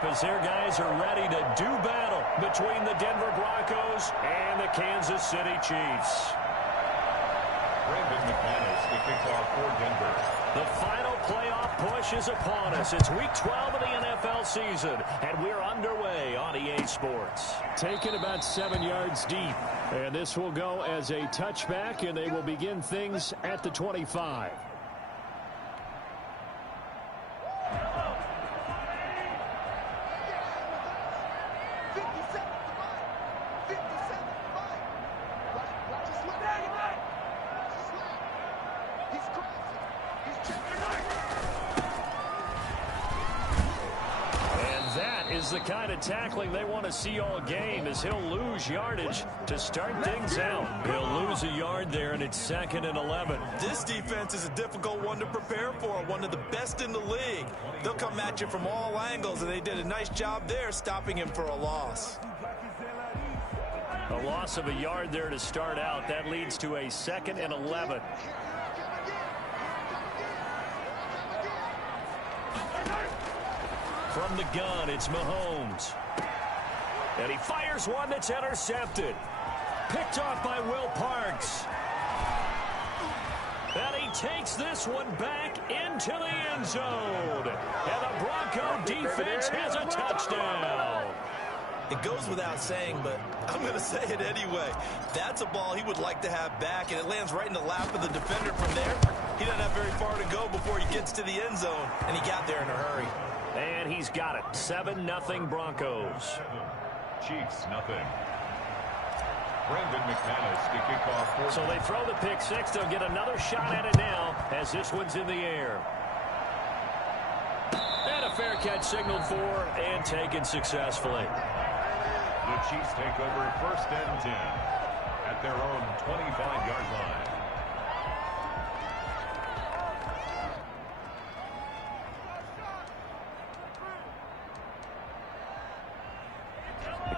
up as their guys are ready to do battle between the Denver Broncos and the Kansas City Chiefs. Brandon McManus, the kickoff for Denver. The final playoff push is upon us. It's Week 12 of the NFL season, and we're underway on EA Sports. Taken about 7 yards deep, and this will go as a touchback, and they will begin things at the 25. The kind of tackling they want to see all game as he'll lose yardage to start things out. He'll lose a yard there, and it's 2nd and 11. This defense is a difficult one to prepare for, one of the best in the league. They'll come at you from all angles, and they did a nice job there stopping him for a loss. A loss of a yard there to start out. That leads to a 2nd and 11. From the gun, it's Mahomes. And he fires one that's intercepted. Picked off by Will Parks. And he takes this one back into the end zone. And the Bronco defense has a touchdown. It goes without saying, but I'm going to say it anyway. That's a ball he would like to have back, and it lands right in the lap of the defender from there. He doesn't have very far to go before he gets to the end zone, and he got there in a hurry. And he's got it. 7-0 Broncos. Chiefs, nothing. Brandon McManus, the kickoff for. So they throw the pick six. They'll get another shot at it now as this one's in the air. And a fair catch signaled for and taken successfully. The Chiefs take over 1st and 10 at their own 25-yard line.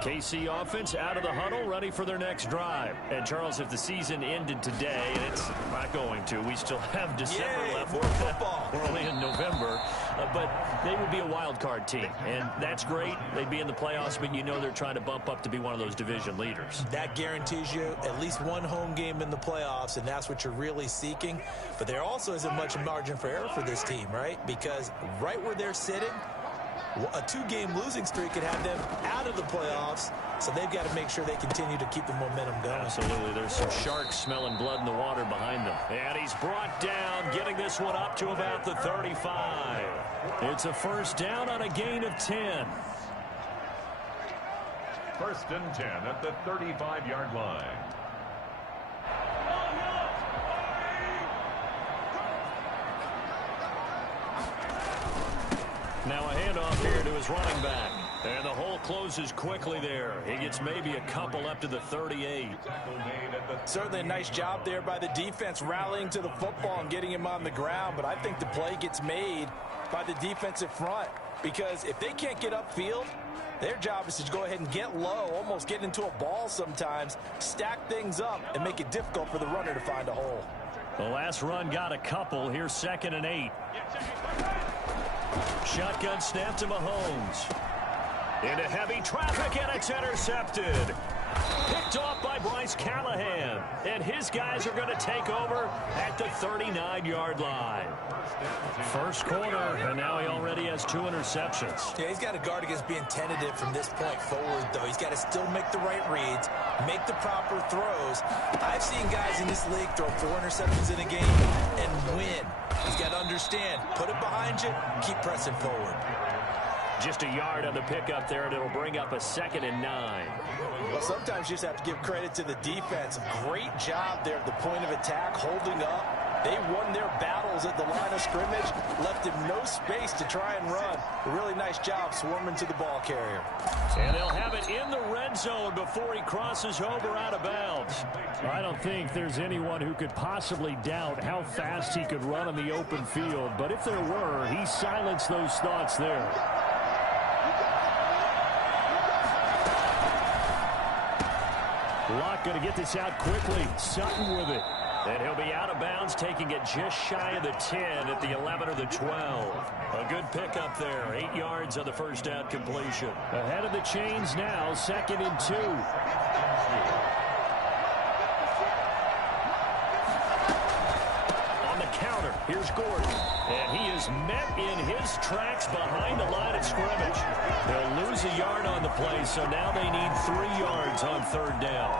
KC offense out of the huddle, ready for their next drive. And, Charles, if the season ended today, and it's not going to, we still have December left. More football. We're only in November. But they would be a wild card team, and that's great. They'd be in the playoffs, but you know they're trying to bump up to be one of those division leaders. That guarantees you at least one home game in the playoffs, and that's what you're really seeking. But there also isn't much margin for error for this team, right? Because right where they're sitting, a 2-game losing streak could have them out of the playoffs, so they've got to make sure they continue to keep the momentum going. Absolutely. There's some sharks smelling blood in the water behind them. And he's brought down, getting this one up to about the 35. It's a 1st down on a gain of 10. 1st and 10 at the 35-yard line. Now a handoff here to his running back. And the hole closes quickly there. He gets maybe a couple up to the 38. Certainly a nice job there by the defense rallying to the football and getting him on the ground. But I think the play gets made by the defensive front. Because if they can't get upfield, their job is to go ahead and get low, almost get into a ball sometimes, stack things up, and make it difficult for the runner to find a hole. The last run got a couple. Here's 2nd and 8. Shotgun snap to Mahomes. Into heavy traffic, and it's intercepted. Picked off by Bryce Callahan. And his guys are going to take over at the 39-yard line. First quarter, and now he already has 2 interceptions. Yeah, he's got to guard against being tentative from this point forward, though. He's got to still make the right reads, make the proper throws. I've seen guys in this league throw 4 interceptions in a game and win. He's got to understand, put it behind you, keep pressing forward. Just a yard on the pickup there, and it'll bring up a 2nd and 9. Well, sometimes you just have to give credit to the defense. Great job there at the point of attack, holding up. They won their battles at the line of scrimmage, left him no space to try and run. A really nice job swarming to the ball carrier. And they'll have it in the red zone before he crosses over out of bounds. I don't think there's anyone who could possibly doubt how fast he could run in the open field. But if there were, he silenced those thoughts there. Locke going to get this out quickly. Sutton with it. And he'll be out of bounds, taking it just shy of the 10 at the 11 or the 12. A good pickup there. 8 yards on the first down completion. Ahead of the chains now, 2nd and 2. On the counter, here's Gordon. And he is met in his tracks behind the line of scrimmage. They'll lose a yard on the play, so now they need 3 yards on 3rd down.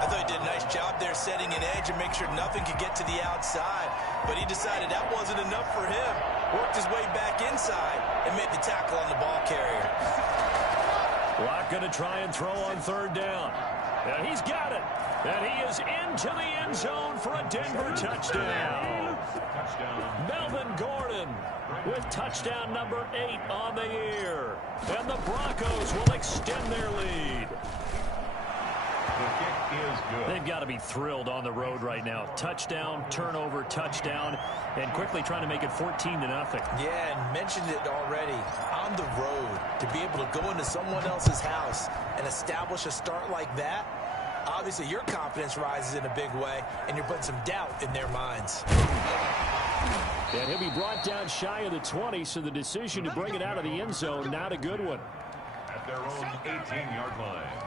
I thought he did a nice job there setting an edge and make sure nothing could get to the outside. But he decided that wasn't enough for him. Worked his way back inside and made the tackle on the ball carrier. Locke going to try and throw on 3rd down. And he's got it. And he is into the end zone for a Denver touchdown. Melvin Gordon with touchdown number 8 on the year. And the Broncos will extend their lead. The kick is good. They've got to be thrilled on the road right now. Touchdown, turnover, touchdown, and quickly trying to make it 14-0. Yeah, and mentioned it already. On the road, to be able to go into someone else's house and establish a start like that, obviously your confidence rises in a big way, and you're putting some doubt in their minds. And he'll be brought down shy of the 20, so the decision to bring it out of the end zone, not a good one. At their own 18-yard line.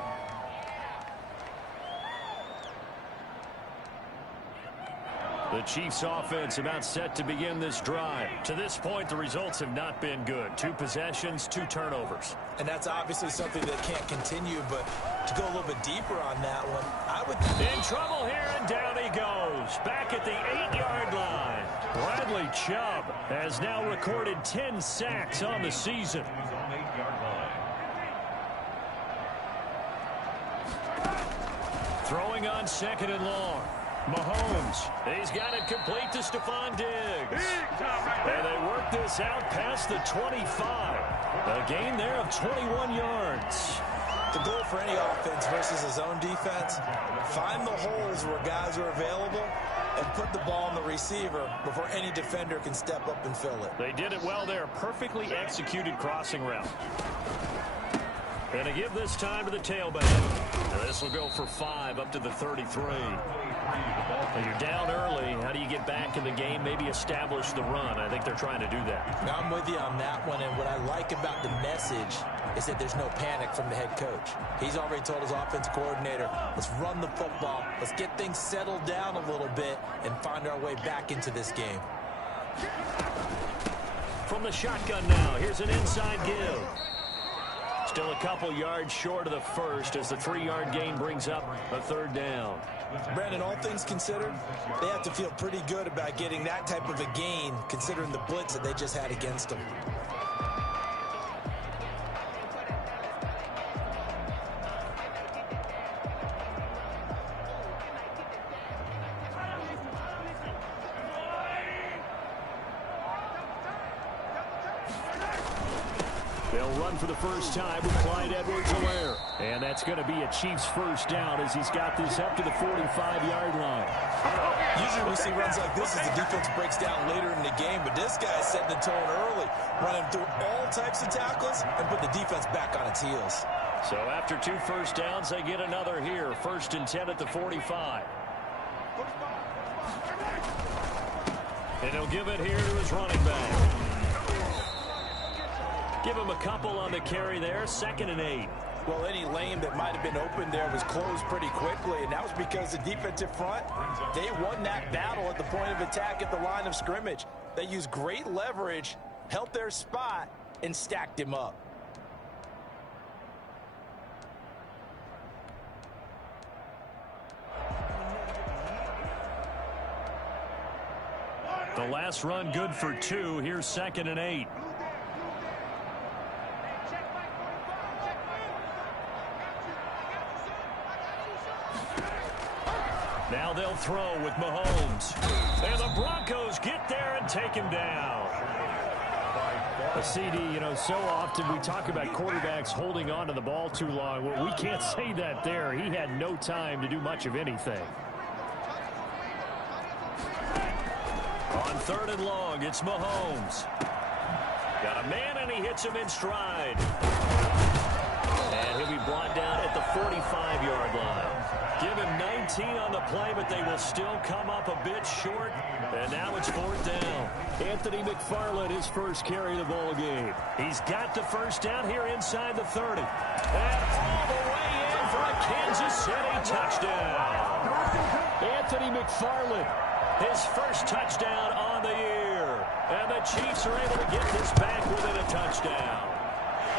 The Chiefs offense about set to begin this drive. To this point, the results have not been good. 2 possessions, 2 turnovers. And that's obviously something that can't continue, but to go a little bit deeper on that one, I would... In trouble here, and down he goes. Back at the 8-yard line. Bradley Chubb has now recorded 10 sacks on the season. He's on 8-yard line. Throwing on 2nd and long. Mahomes, he's got it complete to Stephon Diggs. And they work this out past the 25. A gain there of 21 yards. The goal for any offense versus his own defense, find the holes where guys are available and put the ball on the receiver before any defender can step up and fill it. They did it well there. Perfectly executed crossing route. And to give this time to the tailback. And this will go for 5 up to the 33. And you're down early. How do you get back in the game? Maybe establish the run. I think they're trying to do that. Now I'm with you on that one. And what I like about the message is that there's no panic from the head coach. He's already told his offense coordinator, let's run the football. Let's get things settled down a little bit and find our way back into this game. From the shotgun now, here's an inside give. Still a couple yards short of the first as the 3-yard gain brings up a 3rd down. Brandon, all things considered, they have to feel pretty good about getting that type of a gain considering the blitz that they just had against them. They'll run for the first time with Clyde Edwards-Helaire. And that's going to be a Chiefs first down as he's got this up to the 45-yard line. Usually we see runs like this as the defense breaks down later in the game, but this guy is setting the tone early, running through all types of tackles and put the defense back on its heels. So after 2 first downs, they get another here. 1st and 10 at the 45. And he'll give it here to his running back. Give him a couple on the carry there. 2nd and 8. Well, any lane that might have been open there was closed pretty quickly, and that was because the defensive front, they won that battle at the point of attack at the line of scrimmage. They used great leverage, held their spot, and stacked him up. The last run good for 2. Here's 2nd and 8. Now they'll throw with Mahomes. And the Broncos get there and take him down. A CD, you know, so often we talk about quarterbacks holding on to the ball too long. Well, we can't say that there. He had no time to do much of anything. On 3rd and long, it's Mahomes. Got a man, and he hits him in stride. And he'll be brought down at the 45-yard line. Give him 19 on the play, but they will still come up a bit short. And now it's 4th down. Anthony McFarland, his first carry of the ball game. He's got the first down here inside the 30. And all the way in for a Kansas City touchdown. Anthony McFarland. His first touchdown on the year. And the Chiefs are able to get this back within a touchdown.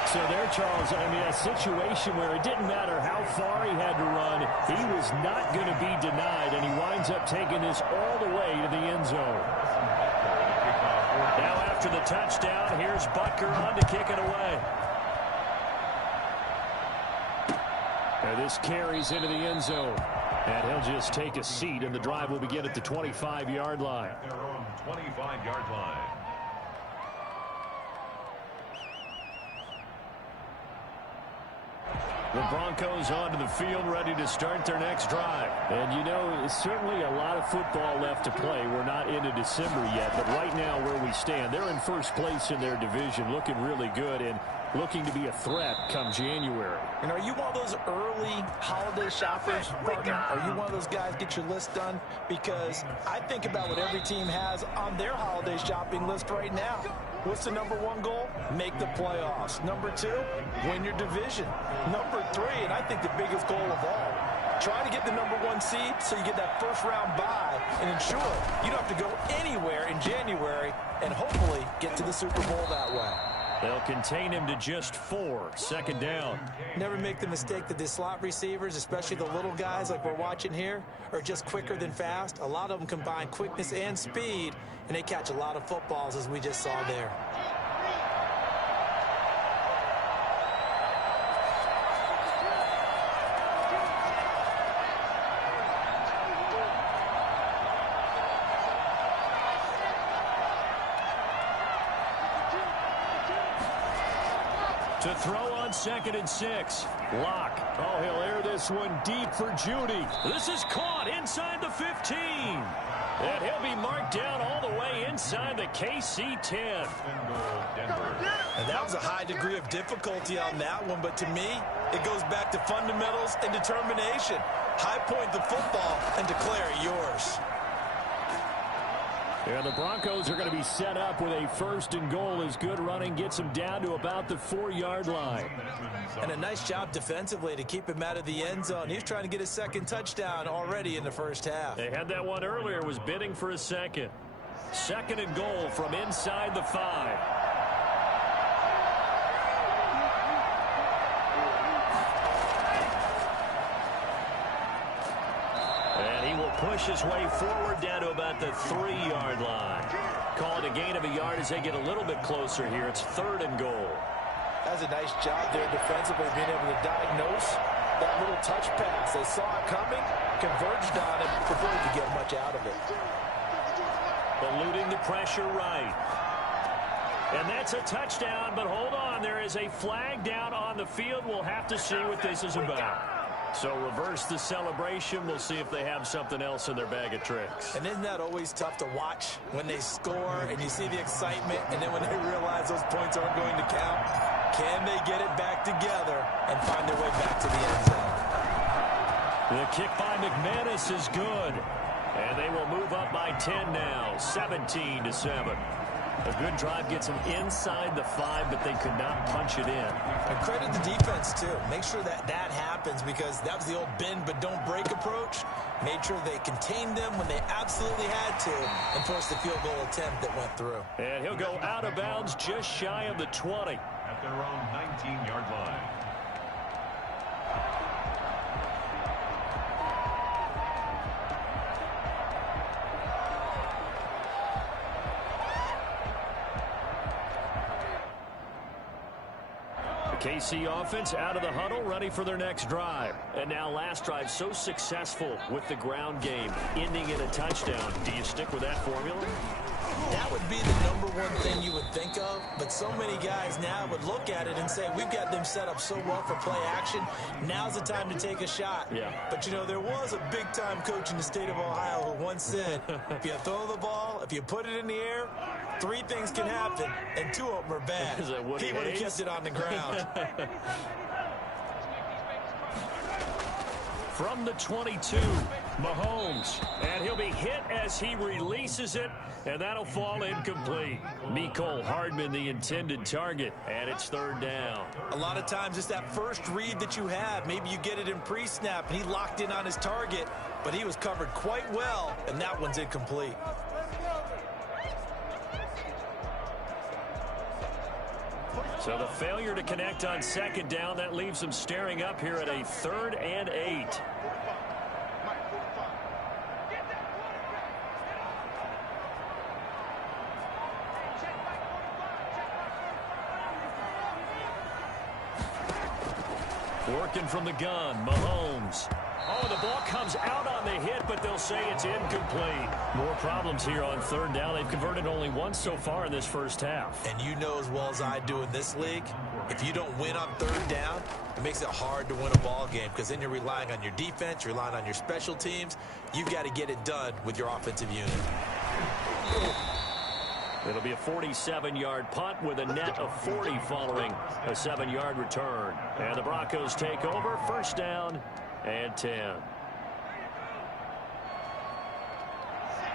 So there, Charles, I mean, a situation where it didn't matter how far he had to run, he was not going to be denied, and he winds up taking this all the way to the end zone. Now after the touchdown, here's Butker on to kick it away. And this carries into the end zone. And he'll just take a seat, and the drive will begin at the 25-yard line. At their own 25-yard line. The Broncos onto the field, ready to start their next drive. And, you know, it's certainly a lot of football left to play. We're not into December yet, but right now where we stand, they're in first place in their division, looking really good and looking to be a threat come January. And are you one of those early holiday shoppers, partner? Are you one of those guys get your list done? Because I think about what every team has on their holiday shopping list right now. What's the #1 goal? Make the playoffs. #2, win your division. #3, and I think the biggest goal of all, try to get the #1 seed so you get that first-round bye and ensure you don't have to go anywhere in January and hopefully get to the Super Bowl that way. They'll contain him to just 4. 2nd down. Never make the mistake that the slot receivers, especially the little guys like we're watching here, are just quicker than fast. A lot of them combine quickness and speed, and they catch a lot of footballs, as we just saw there. To throw on 2nd and 6. Lock. Oh, he'll air this one deep for Judy. This is caught inside the 15. And he'll be marked down all the way inside the KC 10. And that was a high degree of difficulty on that one, but to me, it goes back to fundamentals and determination. High point the football and declare it yours. And the Broncos are going to be set up with a 1st and goal as good running gets them down to about the 4-yard line. And a nice job defensively to keep him out of the end zone. He's trying to get his 2nd touchdown already in the first half. They had that one earlier, was bidding for a 2nd. 2nd and goal from inside the 5. Push his way forward down to about the 3-yard line. Call it a gain of a yard as they get a little bit closer here. It's 3rd and goal. That's a nice job there defensively, being able to diagnose that little touch pass. They saw it coming, converged on it before he could get much out of it. Eluding the pressure right. And that's a touchdown, but hold on. There is a flag down on the field. We'll have to see what this is about. So reverse the celebration. We'll see if they have something else in their bag of tricks. And isn't that always tough to watch when they score and you see the excitement, and then when they realize those points aren't going to count? Can they get it back together and find their way back to the end zone? The kick by McManus is good. And they will move up by 10 now, 17-7. A good drive gets them inside the 5, but they could not punch it in. And credit the defense, too. Make sure that happens, because that was the old bend but don't break approach. Made sure they contained them when they absolutely had to and forced the field goal attempt that went through. And he'll go out of bounds just shy of the 20. At their own 19-yard line. KC offense out of the huddle, ready for their next drive. And now last drive so successful with the ground game, ending in a touchdown. Do you stick with that formula? That would be the #1 thing you would think of, but so many guys now would look at it and say, we've got them set up so well for play action. Now's the time to take a shot. Yeah. But, you know, there was a big-time coach in the state of Ohio who once said, if you throw the ball, if you put it in the air, 3 things can happen, and 2 of them are bad. He would have kept it on the ground. From the 22, Mahomes. And he'll be hit as he releases it, and that'll fall incomplete. Mecole Hardman, the intended target, and it's third down. A lot of times it's that first read that you have. Maybe you get it in pre-snap, and he locked in on his target, but he was covered quite well, and that one's incomplete. So the failure to connect on second down, that leaves them staring up here at a 3rd and 8. Working from the gun, Mahomes. Oh, the ball comes out on the hit, but they'll say it's incomplete. More problems here on third down. They've converted only once so far in this first half. And you know as well as I do in this league, if you don't win on third down, it makes it hard to win a ball game because then you're relying on your defense, you're relying on your special teams. You've got to get it done with your offensive unit. It'll be a 47-yard punt with a net of 40 following a 7-yard return. And the Broncos take over, first down and 10.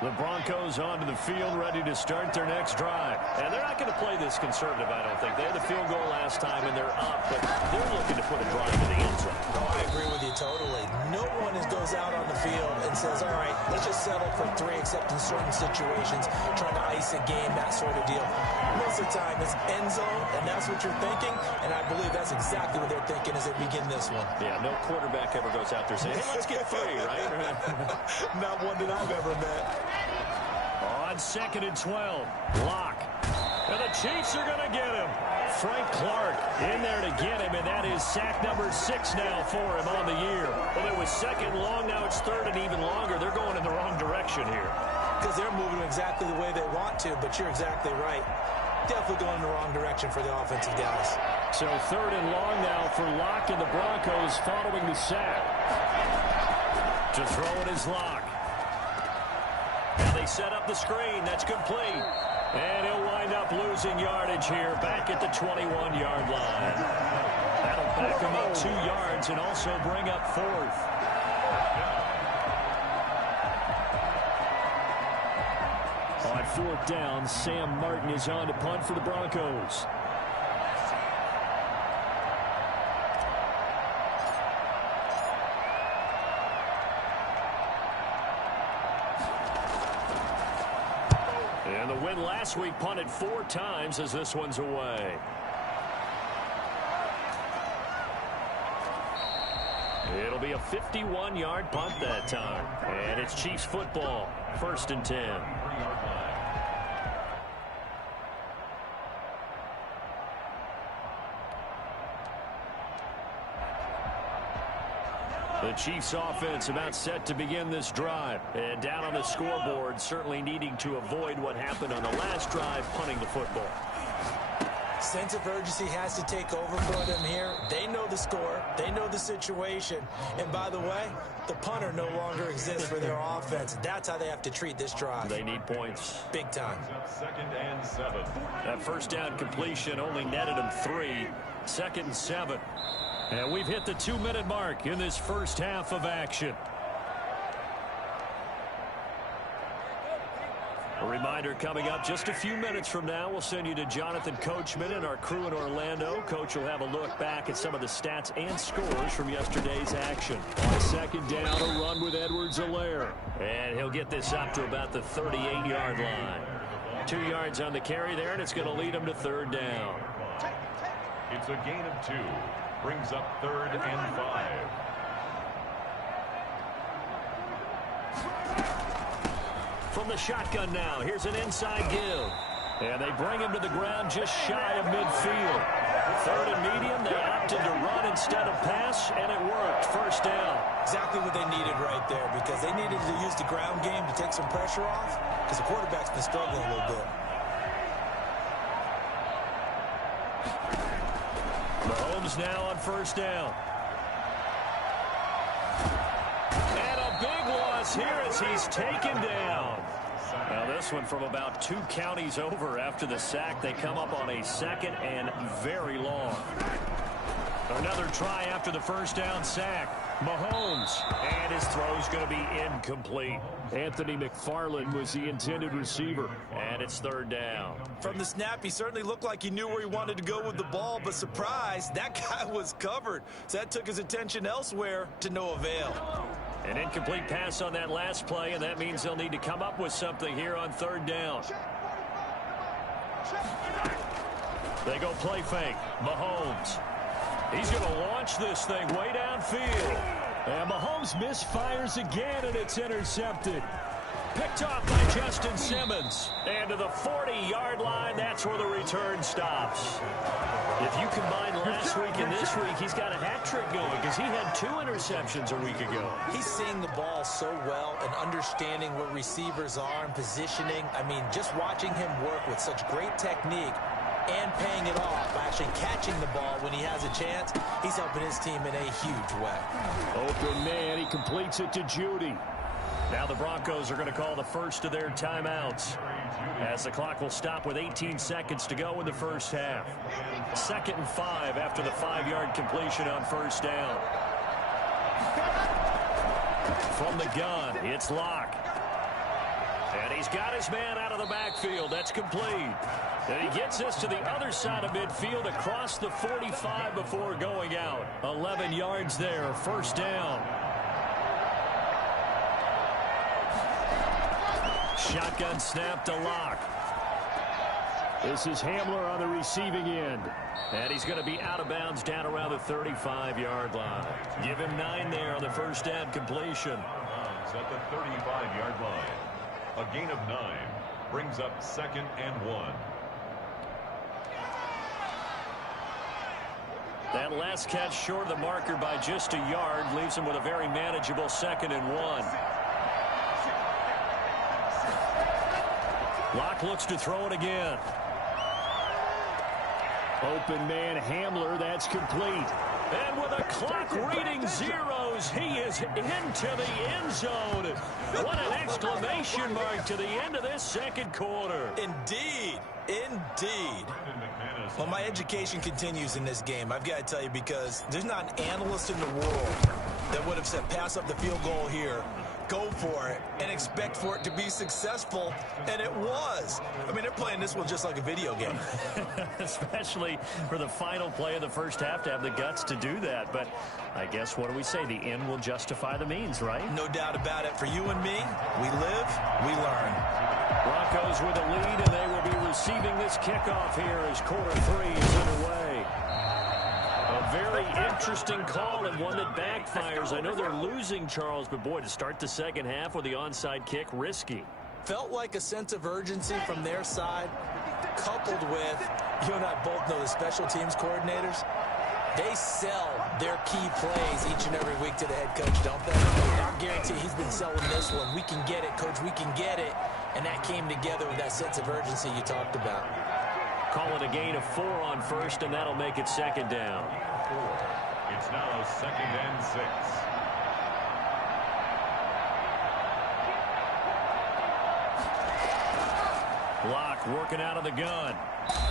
The Broncos onto the field, ready to start their next drive. And they're not going to play this conservative, I don't think. They had the field goal last time, and they're up, but they're looking to put a drive in the end zone. Oh, I agree with you totally. No one goes out on the field and says, all right, let's just settle for 3, except in certain situations, trying to ice a game, that sort of deal. Most of the time, it's end zone, and that's what you're thinking, and I believe that's exactly what they're thinking as they begin this one. Yeah, no quarterback ever goes out there saying, hey, let's get free, right? Not one that I've ever met. On 2nd and 12, Locke. And the Chiefs are going to get him. Frank Clark in there to get him, and that is sack number 6 now for him on the year. Well, it was 2nd long, now it's 3rd and even longer. They're going in the wrong direction here. Because they're moving exactly the way they want to, but you're exactly right. Definitely going in the wrong direction for the offensive guys. So 3rd and long now for Locke and the Broncos following the sack. To throw it is Locke. And they set up the screen. That's complete. And he'll wind up losing yardage here back at the 21-yard line. That'll back him up 2 yards and also bring up 4th. On 4th down, Sam Martin is on to punt for the Broncos. And the win last week punted 4 times as this one's away. It'll be a 51-yard punt that time. And it's Chiefs football, 1st and 10. The Chiefs offense about set to begin this drive. And down on the scoreboard, certainly needing to avoid what happened on the last drive, punting the football. Sense of urgency has to take over for them here. They know the score. They know the situation. And by the way, the punter no longer exists for their offense. That's how they have to treat this drive. They need points. Big time. 2nd and 7. That first down completion only netted them 3. 2nd and 7. And we've hit the 2-minute mark in this first half of action. A reminder coming up just a few minutes from now, we'll send you to Jonathan Coachman and our crew in Orlando. Coach will have a look back at some of the stats and scores from yesterday's action. On 2nd down, a run with Edwards-Helaire. And he'll get this up to about the 38-yard line. 2 yards on the carry there, and it's going to lead him to 3rd down. It's a gain of 2. Brings up 3rd and 5. From the shotgun now, here's an inside give. And they bring him to the ground just shy of midfield. 3rd and medium, they opted to run instead of pass, and it worked. 1st down. Exactly what they needed right there, because they needed to use the ground game to take some pressure off, because the quarterback's been struggling a little bit. Mahomes now on 1st down. And a big loss here as he's taken down. Now this one from about 2 counties over after the sack. They come up on a 2nd and very long. Another try after the first down sack. Mahomes, and his throw's going to be incomplete. Anthony McFarland was the intended receiver. And it's third down. From the snap, he certainly looked like he knew where he wanted to go with the ball, but surprise, that guy was covered. So that took his attention elsewhere to no avail. An incomplete pass on that last play, and that means they'll need to come up with something here on third down. They go play fake. Mahomes. He's going to launch this thing way downfield. And Mahomes misfires again, and it's intercepted. Picked off by Justin Simmons. And to the 40-yard line, that's where the return stops. If you combine last week and this week, he's got a hat trick going because he had 2 interceptions a week ago. He's seeing the ball so well and understanding where receivers are and positioning. I mean, just watching him work with such great technique and paying it off by actually catching the ball when he has a chance, he's helping his team in a huge way. Open man, he completes it to Judy. Now the Broncos are going to call the first of their timeouts as the clock will stop with 18 seconds to go in the first half. 2nd and 5 after the 5-yard completion on first down. From the gun, it's Locke. And he's got his man out of the backfield. That's complete. And he gets this to the other side of midfield across the 45 before going out. 11 yards there, first down. Shotgun snap to Locke. This is Hamler on the receiving end. And he's going to be out of bounds down around the 35-yard line. Give him 9 there on the first down completion. At the 35-yard line. A gain of 9 brings up 2nd and 1. That last catch short of the marker by just a yard leaves him with a very manageable 2nd and 1. Locke looks to throw it again. Open man Hamler, that's complete. And with a clock reading zeros, he is into the end zone. What an exclamation mark to the end of this second quarter. Indeed. Indeed. Well, my education continues in this game, I've got to tell you, because there's not an analyst in the world that would have said pass up the field goal here, go for it, and expect for it to be successful, and it was. I mean, they're playing this one just like a video game. Especially for the final play of the first half to have the guts to do that. But I guess, what do we say? The end will justify the means, right? No doubt about it. For you and me, we live, we learn. Broncos with a lead, and they will be receiving this kickoff here as quarter 3 is underway. A very interesting call and one that backfires. I know they're losing, Charles, but boy, to start the second half with the onside kick, risky. Felt like a sense of urgency from their side, coupled with, you and I both know the special teams coordinators, they sell their key plays each and every week to the head coach, don't they? I guarantee he's been selling this one. We can get it, coach, we can get it. And that came together with that sense of urgency you talked about. Call it a gain of 4 on first, and that'll make it second down. It's now 2nd and 6. Locke working out of the gun.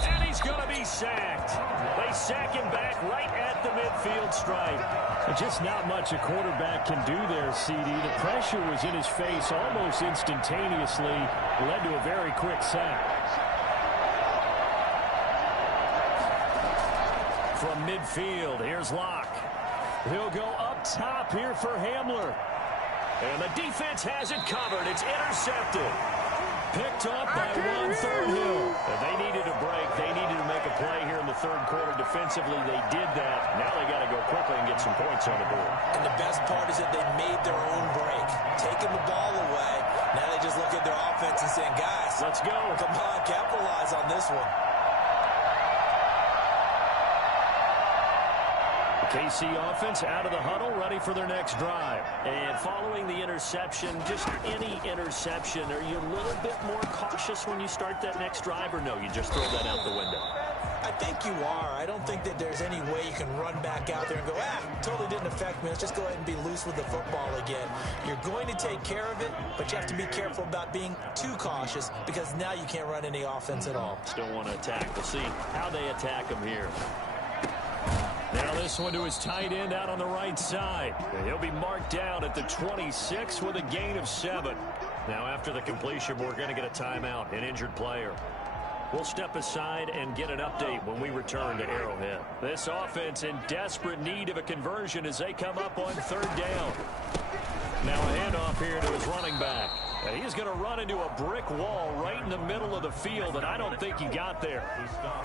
And he's going to be sacked. They sack him back right at the midfield stripe. Just not much a quarterback can do there, CD. The pressure was in his face almost instantaneously. Led to a very quick sack. From midfield, here's Locke. He'll go up top here for Hamler. And the defense has it covered. It's intercepted. Picked up by Ron Thornhill. They needed a break. They needed to make a play here in the third quarter defensively. They did that. Now they got to go quickly and get some points on the board. And the best part is that they made their own break. Taking the ball away. Now they just look at their offense and saying, guys, let's go. Come on, capitalize on this one. KC offense out of the huddle, ready for their next drive. And following the interception, just any interception, are you a little bit more cautious when you start that next drive, or no, you just throw that out the window? I think you are. I don't think that there's any way you can run back out there and go, totally didn't affect me. Let's just go ahead and be loose with the football again. You're going to take care of it, but you have to be careful about being too cautious because now you can't run any offense at all. Still want to attack. We'll see how they attack them here. Now this this one to his tight end out on the right side. And he'll be marked down at the 26 with a gain of 7. Now after the completion, we're going to get a timeout, an injured player. We'll step aside and get an update when we return to Arrowhead. This offense in desperate need of a conversion as they come up on 3rd down. Now a handoff here to his running back. And he's going to run into a brick wall right in the middle of the field, and I don't think he got there.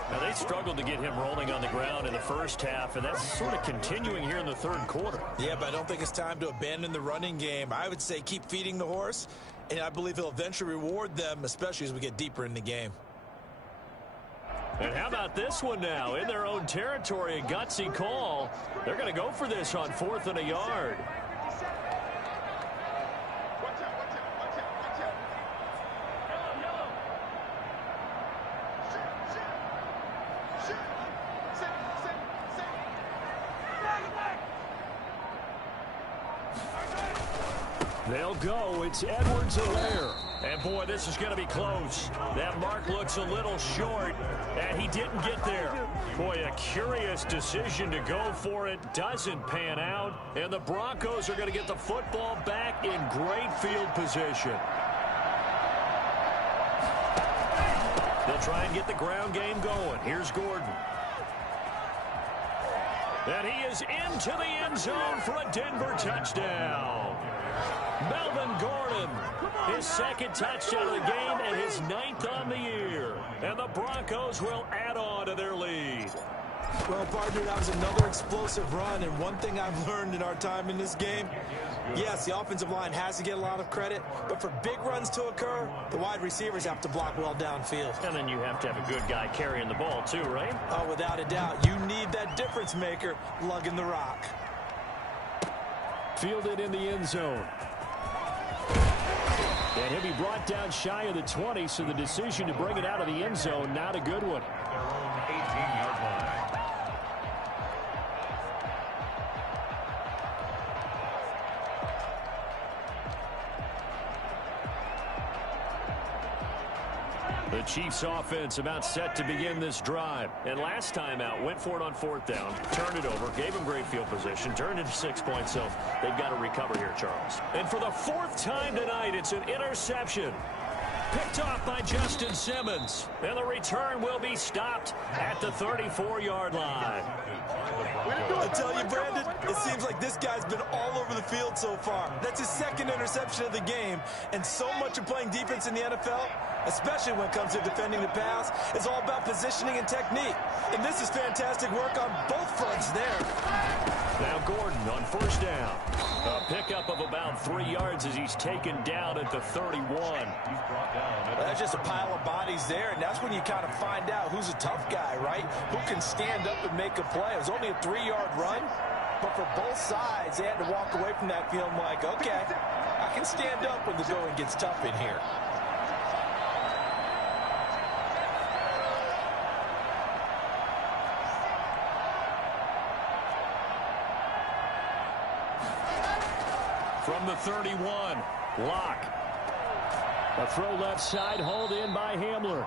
Now, they struggled to get him rolling on the ground in the first half, and that's sort of continuing here in the 3rd quarter. Yeah, but I don't think it's time to abandon the running game. I would say keep feeding the horse, and I believe he'll eventually reward them, especially as we get deeper in the game. And how about this one now? In their own territory, a gutsy call. They're going to go for this on 4th and a yard. They'll go. It's Edwards-Helaire. And, boy, this is going to be close. That mark looks a little short, and he didn't get there. Boy, a curious decision to go for it. Doesn't pan out, and the Broncos are going to get the football back in great field position. They'll try and get the ground game going. Here's Gordon. And he is into the end zone for a Denver touchdown. Melvin Gordon, his 2nd touchdown of the game and his 9th on the year. And the Broncos will add on to their lead. Well, partner, that was another explosive run, and one thing I've learned in our time in this game, yes, the offensive line has to get a lot of credit, but for big runs to occur, the wide receivers have to block well downfield. And then you have to have a good guy carrying the ball too, right? Oh, without a doubt. You need that difference maker lugging the rock. Fielded in the end zone. And he'll be brought down shy of the 20, so the decision to bring it out of the end zone, not a good one. Their own 18-yard line. The Chiefs offense about set to begin this drive. And last time out, went for it on 4th down, turned it over, gave them great field position, turned into 6 points, so they've got to recover here, Charles. And for the 4th time tonight, it's an interception. Picked off by Justin Simmons. And the return will be stopped at the 34-yard line. I tell you, Brandon, it seems like this guy's been all over the field so far. That's his 2nd interception of the game. And so much of playing defense in the NFL, especially when it comes to defending the pass, is all about positioning and technique. And this is fantastic work on both fronts there. Now Gordon on 1st down. A pickup of about 3 yards as he's taken down at the 31. He's brought down. That's just a pile of bodies there, and that's when you kind of find out who's a tough guy, right? Who can stand up and make a play. It was only a 3-yard run, but for both sides, they had to walk away from that feeling like, okay, I can stand up when the going gets tough in here. From the 31, Locke. A throw left side, hauled in by Hamler.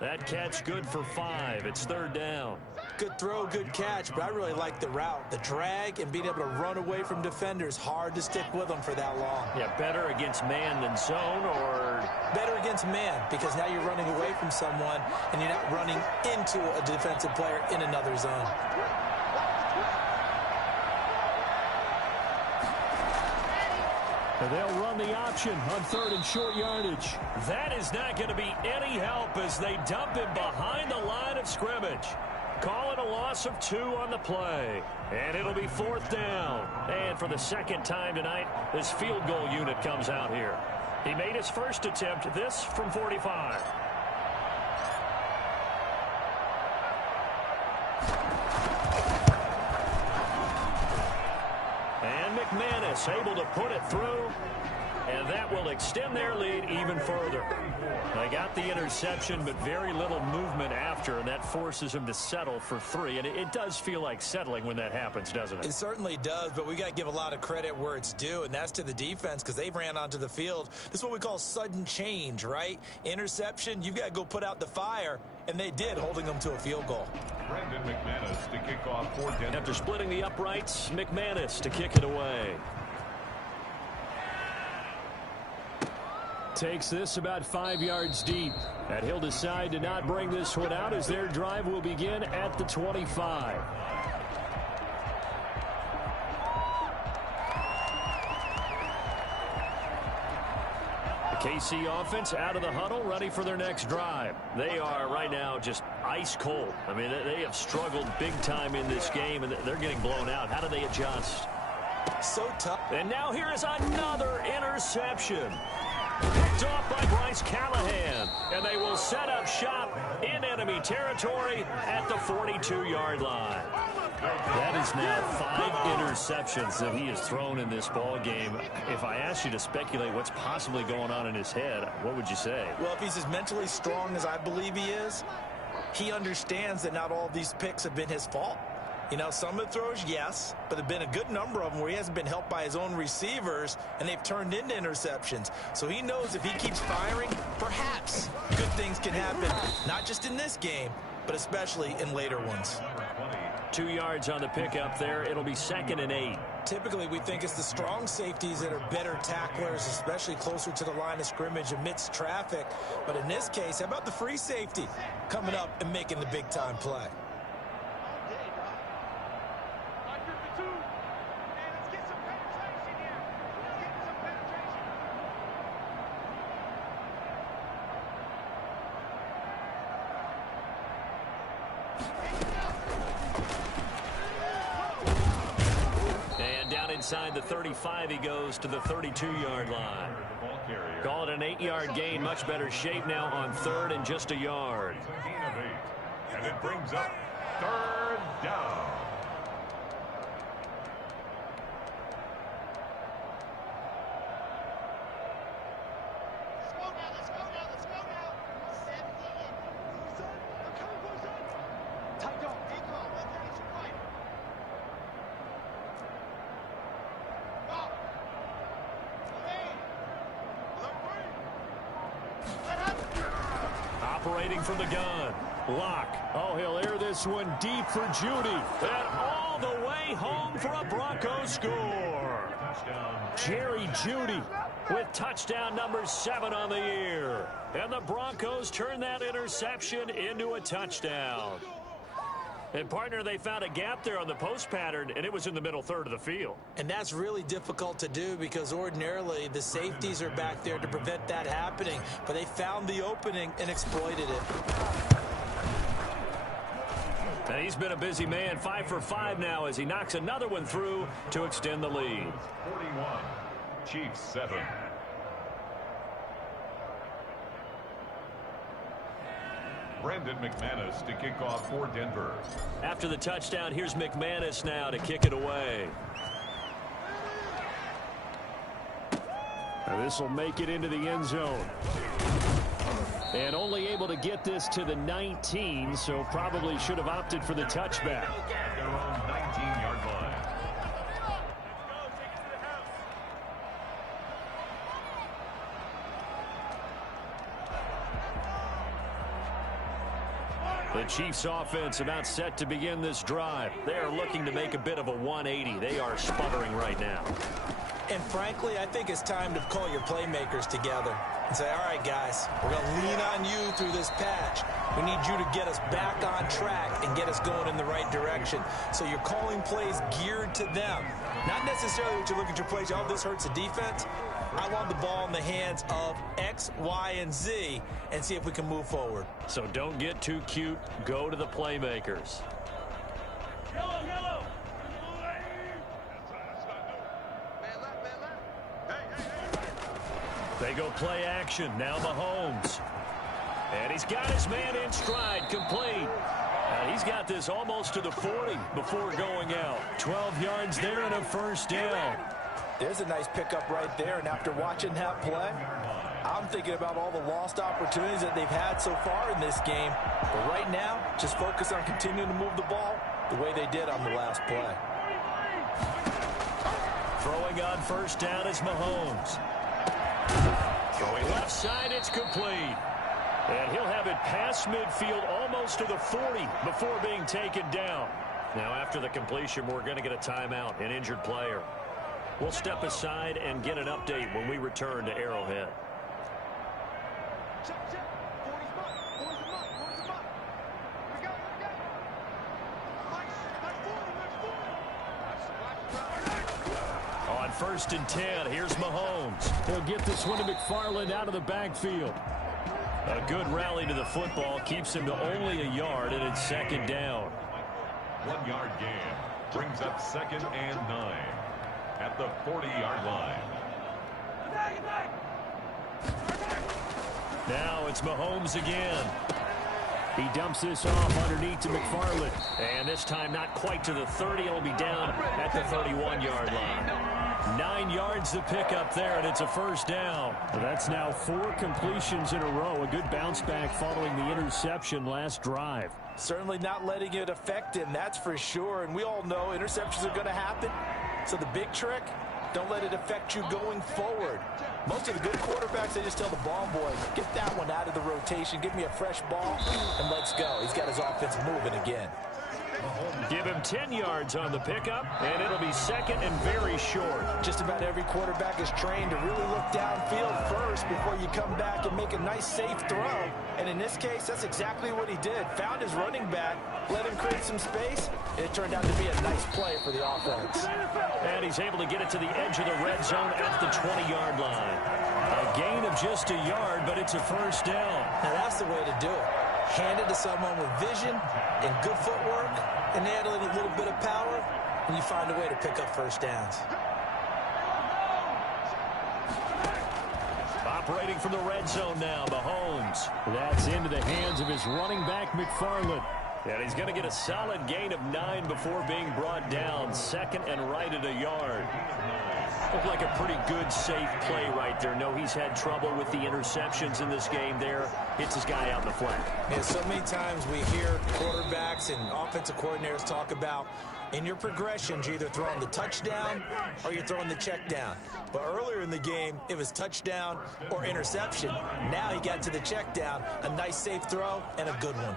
That catch good for 5. It's 3rd down. Good throw, good catch, but I really like the route. The drag and being able to run away from defenders, hard to stick with them for that long. Yeah, better against man than zone, or? Better against man, because now you're running away from someone and you're not running into a defensive player in another zone. And they'll run the option on 3rd and short yardage. That is not going to be any help as they dump him behind the line of scrimmage. Call it a loss of 2 on the play. And it'll be 4th down. And for the 2nd time tonight, this field goal unit comes out here. He made his first attempt, this from 45. McManus able to put it through, And that will extend their lead even further. They got the interception, but very little movement after, and that forces them to settle for 3. And it does feel like settling when that happens, doesn't it? It certainly does, but we got to give a lot of credit where it's due, and that's to the defense because they ran onto the field. This is what we call sudden change, right? Interception, you've got to go put out the fire, and they did, holding them to a field goal. Brandon McManus to kick off for Denver. After splitting the uprights, McManus to kick it away. Takes this about 5 yards deep. And he'll decide to not bring this one out as their drive will begin at the 25. The KC offense out of the huddle, ready for their next drive. They are right now just ice cold. I mean, they have struggled big time in this game, and they're getting blown out. How do they adjust? So tough. And now here is another interception. Picked off by Bryce Callahan. And they will set up shop in enemy territory at the 42-yard line. That is now 5 interceptions that he has thrown in this ball game. If I asked you to speculate what's possibly going on in his head, what would you say? Well, if he's as mentally strong as I believe he is, he understands that not all of these picks have been his fault. You know, some of the throws, yes, but there have been a good number of them where he hasn't been helped by his own receivers, and they've turned into interceptions. So he knows if he keeps firing, perhaps good things can happen, not just in this game, but especially in later ones. 2 yards on the pickup there. It'll be 2nd and 8. Typically, we think it's the strong safeties that are better tacklers, especially closer to the line of scrimmage amidst traffic. But in this case, how about the free safety coming up and making the big-time play? Inside the 35, he goes to the 32-yard line. Call it an 8-yard gain. Much better shape now on 3rd and just a yard. And it brings up 3rd down. Operating from the gun. Lock. Oh, he'll air this one deep for Judy. And all the way home for a Broncos score. Jerry Judy with touchdown number 7 on the year. And the Broncos turn that interception into a touchdown. And, partner, they found a gap there on the post pattern, and it was in the middle third of the field. And that's really difficult to do because ordinarily the safeties are back there to prevent that happening. But they found the opening and exploited it. And he's been a busy man, 5 for 5 now as he knocks another one through to extend the lead. 41, Chiefs 7. Brandon McManus to kick off for Denver. After the touchdown, here's McManus now to kick it away. Now this will make it into the end zone. And only able to get this to the 19, so probably should have opted for the touchback. At their own 19-yard line. The Chiefs offense about set to begin this drive. They are looking to make a bit of a 180. They are sputtering right now. And frankly, I think it's time to call your playmakers together and say, all right, guys, we're going to lean on you through this patch. We need you to get us back on track and get us going in the right direction. So you're calling plays geared to them. Not necessarily what you look at your plays, oh, this hurts the defense. I want the ball in the hands of X, Y, and Z and see if we can move forward. So don't get too cute. Go to the playmakers. They go play action. Now Mahomes. And he's got his man in stride, complete. And he's got this almost to the 40 before going out. 12 yards there and a first down. There's a nice pickup right there, and after watching that play, I'm thinking about all the lost opportunities that they've had so far in this game. But right now, just focus on continuing to move the ball the way they did on the last play. Throwing on first down is Mahomes. Going left side, it's complete. And he'll have it past midfield almost to the 40 before being taken down. Now, after the completion, we're going to get a timeout, an injured player. We'll step aside and get an update when we return to Arrowhead. On 1st and 10, here's Mahomes. He'll get this one to McFarland out of the backfield. A good rally to the football keeps him to only a yard, and it's 2nd down. 1 yard gain brings up 2nd and 9 at the 40-yard line. Now it's Mahomes again. He dumps this off underneath to McFarland. And this time not quite to the 30. It'll be down at the 31-yard line. 9 yards to pick up there, and it's a 1st down. Well, that's now 4 completions in a row. A good bounce back following the interception last drive. Certainly not letting it affect him, that's for sure. And we all know interceptions are going to happen. So the big trick, don't let it affect you going forward. Most of the good quarterbacks, they just tell the ball boy, get that one out of the rotation, give me a fresh ball, and let's go. He's got his offense moving again. Give him 10 yards on the pickup, and it'll be 2nd and very short. Just about every quarterback is trained to really look downfield first before you come back and make a nice, safe throw. And in this case, that's exactly what he did. Found his running back, let him create some space, and it turned out to be a nice play for the offense. And he's able to get it to the edge of the red zone at the 20-yard line. A gain of just a yard, but it's a 1st down. Now that's the way to do it. Hand it to someone with vision and good footwork, and add a little bit of power, and you find a way to pick up 1st downs. Operating from the red zone now, Mahomes. That's into the hands of his running back, McFarland. And he's going to get a solid gain of 9 before being brought down. 2nd and right at a yard. Looked like a pretty good, safe play right there. No, he's had trouble with the interceptions in this game there. Hits his guy out in the flat. Yeah, so many times we hear quarterbacks and offensive coordinators talk about in your progressions, you're either throwing the touchdown or you're throwing the check down. But earlier in the game, it was touchdown or interception. Now he got to the check down, a nice, safe throw, and a good one.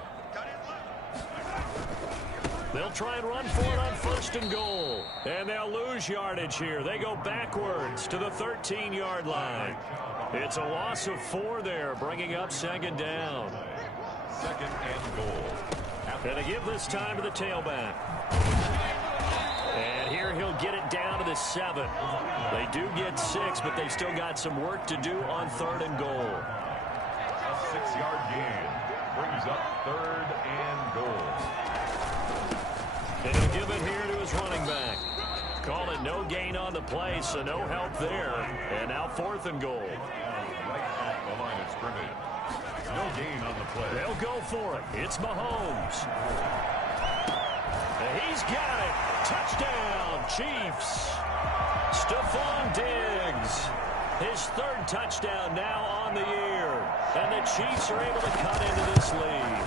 They'll try and run for it on 1st and goal. And they'll lose yardage here. They go backwards to the 13-yard line. It's a loss of 4 there, bringing up 2nd down. 2nd and goal. And they give this time to the tailback. And here he'll get it down to the 7. They do get 6, but they've still got some work to do on 3rd and goal. A 6-yard gain brings up 3rd and goal. And he'll give it here to his running back. Call it no gain on the play, so no help there. And now 4th and goal. Right off the line of scrimmage. No gain on the play. They'll go for it. It's Mahomes. And he's got it. Touchdown, Chiefs. Stephon Diggs. His 3rd touchdown now on the year. And the Chiefs are able to cut into this lead.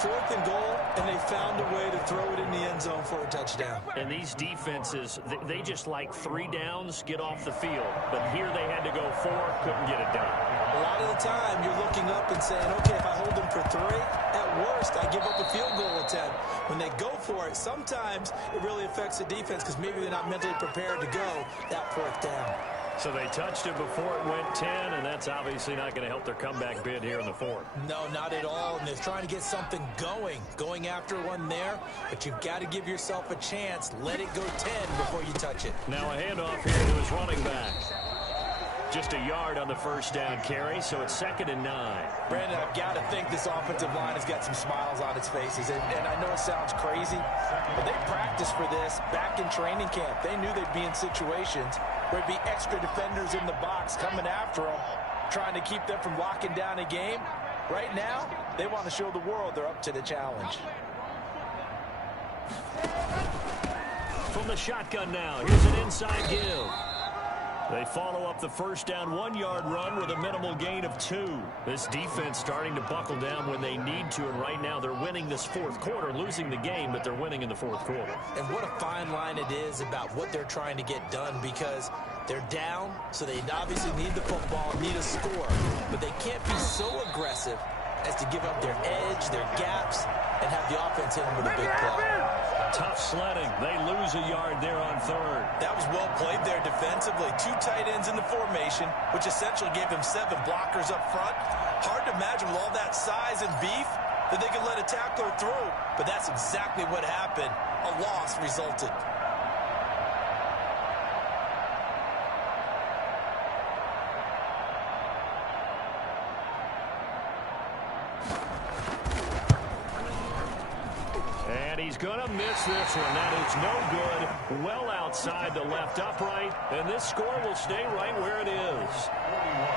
4th and goal, and they found a way to throw it in the end zone for a touchdown. And these defenses, they just like 3 downs, get off the field. But here they had to go 4, couldn't get it done. A lot of the time, you're looking up and saying, okay, if I hold them for 3, at worst, I give up a field goal attempt. When they go for it, sometimes it really affects the defense because maybe they're not mentally prepared to go that 4th down. So they touched it before it went 10, and that's obviously not going to help their comeback bid here in the 4th. No, not at all, and they're trying to get something going after one there, but you've got to give yourself a chance. Let it go 10 before you touch it. Now a handoff here to his running back. Just a yard on the 1st down carry, so it's 2nd and 9. Brandon, I've got to think this offensive line has got some smiles on its faces, and I know it sounds crazy, but they practiced for this back in training camp. They knew they'd be in situations where there'd be extra defenders in the box coming after them, trying to keep them from locking down a game. Right now, they want to show the world they're up to the challenge. From the shotgun now, here's an inside give. They follow up the first down 1-yard run with a minimal gain of 2. This defense starting to buckle down when they need to, and right now they're winning this fourth quarter, losing the game, but they're winning in the fourth quarter. And what a fine line it is about what they're trying to get done, because they're down, so they obviously need the football, need a score, but they can't be so aggressive as to give up their edge, their gaps, and have the offense hit them with a big play. Tough sledding. They lose a yard there on third. That was well played there defensively. 2 tight ends in the formation, which essentially gave them 7 blockers up front. Hard to imagine with all that size and beef that they could let a tackler through, but that's exactly what happened. A loss resulted. He's going to miss this one. That is no good. Well outside the left upright. And this score will stay right where it is.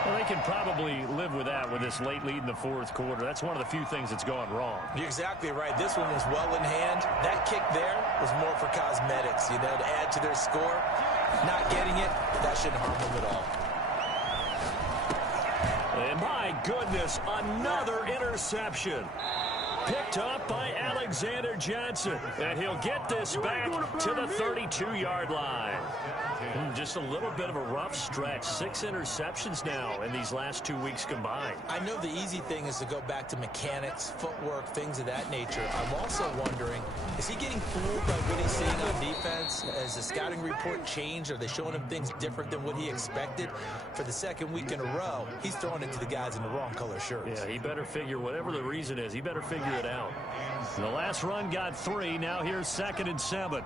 Well, they can probably live with that with this late lead in the fourth quarter. That's one of the few things that's gone wrong. You're exactly right. This one was well in hand. That kick there was more for cosmetics, to add to their score. Not getting it, that shouldn't harm them at all. And my goodness, another interception. Picked up by Alexander Johnson. And he'll get this back to the 32-yard line. Just a little bit of a rough stretch. 6 interceptions now in these last 2 weeks combined. I know the easy thing is to go back to mechanics, footwork, things of that nature. I'm also wondering, is he getting fooled by what he's seeing on defense? Has the scouting report changed? Are they showing him things different than what he expected? For the second week in a row, he's throwing it to the guys in the wrong color shirts. Yeah, he better figure, whatever the reason is, he better figure it out. The last run got 3. Now here's 2nd and 7.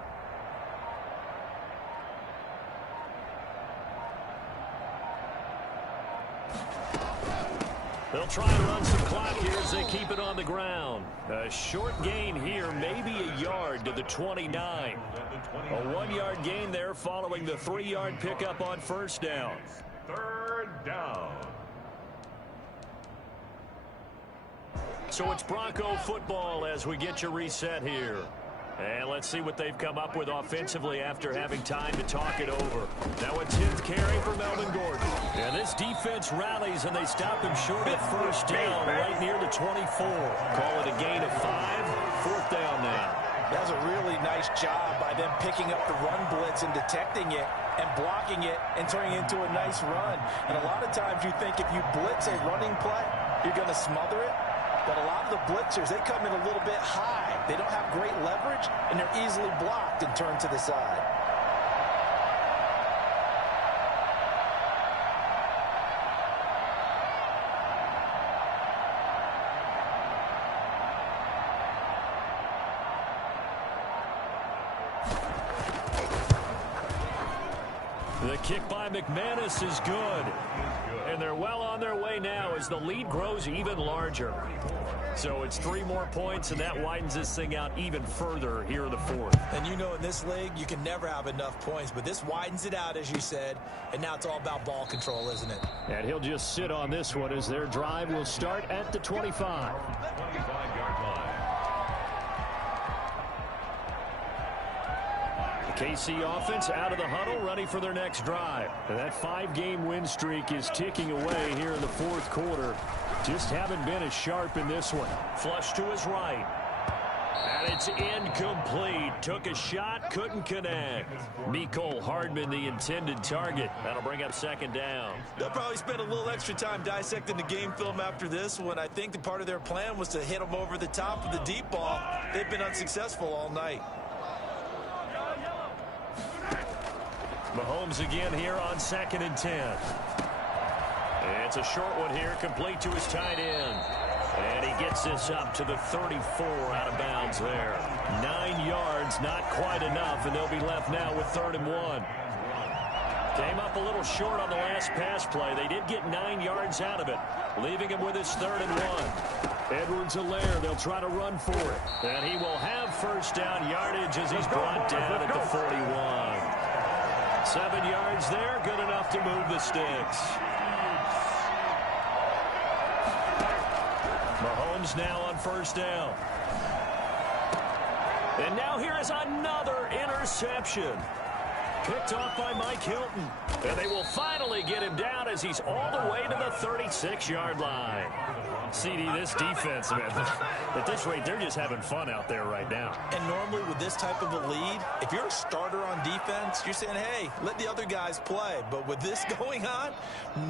They'll try and run some clock here as they keep it on the ground. A short gain here, maybe a yard to the 29. A 1-yard gain there following the 3-yard pickup on first down. 3rd down. So it's Bronco football as we get you reset here. And let's see what they've come up with offensively after having time to talk it over. Now a 10th carry for Melvin Gordon. And this defense rallies, and they stop him short of first down right near the 24. Call it a gain of 5. 4th down now. That was a really nice job by them picking up the run blitz and detecting it and blocking it and turning it into a nice run. And a lot of times you think if you blitz a running play, you're going to smother it. But a lot of the blitzers, they come in a little bit high. They don't have great leverage, and they're easily blocked and turned to the side. The kick by McManus is good. And they're well on their way now as the lead grows even larger. So it's 3 more points, and that widens this thing out even further here in the 4th. And in this league, you can never have enough points, but this widens it out, as you said, and now it's all about ball control, isn't it? And he'll just sit on this one as their drive will start at the 25. 25-yard line. KC offense out of the huddle, ready for their next drive. And that 5-game win streak is ticking away here in the 4th quarter. Just haven't been as sharp in this one. Flush to his right. And it's incomplete. Took a shot, couldn't connect. Mecole Hardman, the intended target. That'll bring up 2nd down. They'll probably spend a little extra time dissecting the game film after this one. I think the part of their plan was to hit them over the top of the deep ball. They've been unsuccessful all night. Mahomes again here on 2nd and 10. It's a short one here, complete to his tight end. And he gets this up to the 34 out of bounds there. 9 yards, not quite enough, and they'll be left now with 3rd and 1. Came up a little short on the last pass play. They did get 9 yards out of it, leaving him with his 3rd and 1. Edwards-Helaire, they'll try to run for it. And he will have first down yardage as he's brought down at the 41. 7 yards there, good enough to move the sticks. Mahomes now on first down. And now here is another interception. interception. Picked off by Mike Hilton. And they will finally get him down as he's all the way to the 36-yard line. CD, this defense, man, at this rate, they're just having fun out there right now. And normally with this type of a lead, if you're a starter on defense, you're saying, hey, let the other guys play. But with this going on,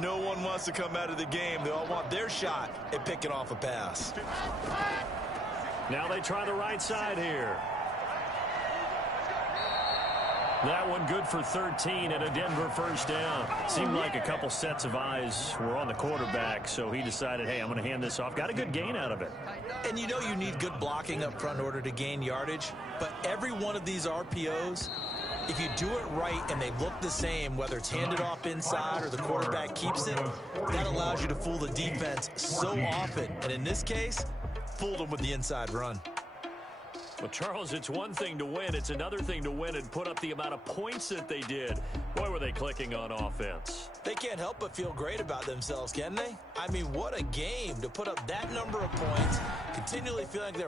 no one wants to come out of the game. They all want their shot at picking off a pass. Now they try the right side here. That one good for 13 and a Denver first down. Seemed like a couple sets of eyes were on the quarterback, so he decided, hey, I'm going to hand this off. Got a good gain out of it. And you know you need good blocking up front in order to gain yardage, but every one of these RPOs, if you do it right and they look the same, whether it's handed off inside or the quarterback keeps it, that allows you to fool the defense so often. And in this case, fooled them with the inside run. Well, Charles, it's one thing to win. It's another thing to win and put up the amount of points that they did. Boy, were they clicking on offense. They can't help but feel great about themselves, can they? I mean, what a game to put up that number of points, continually feeling like they're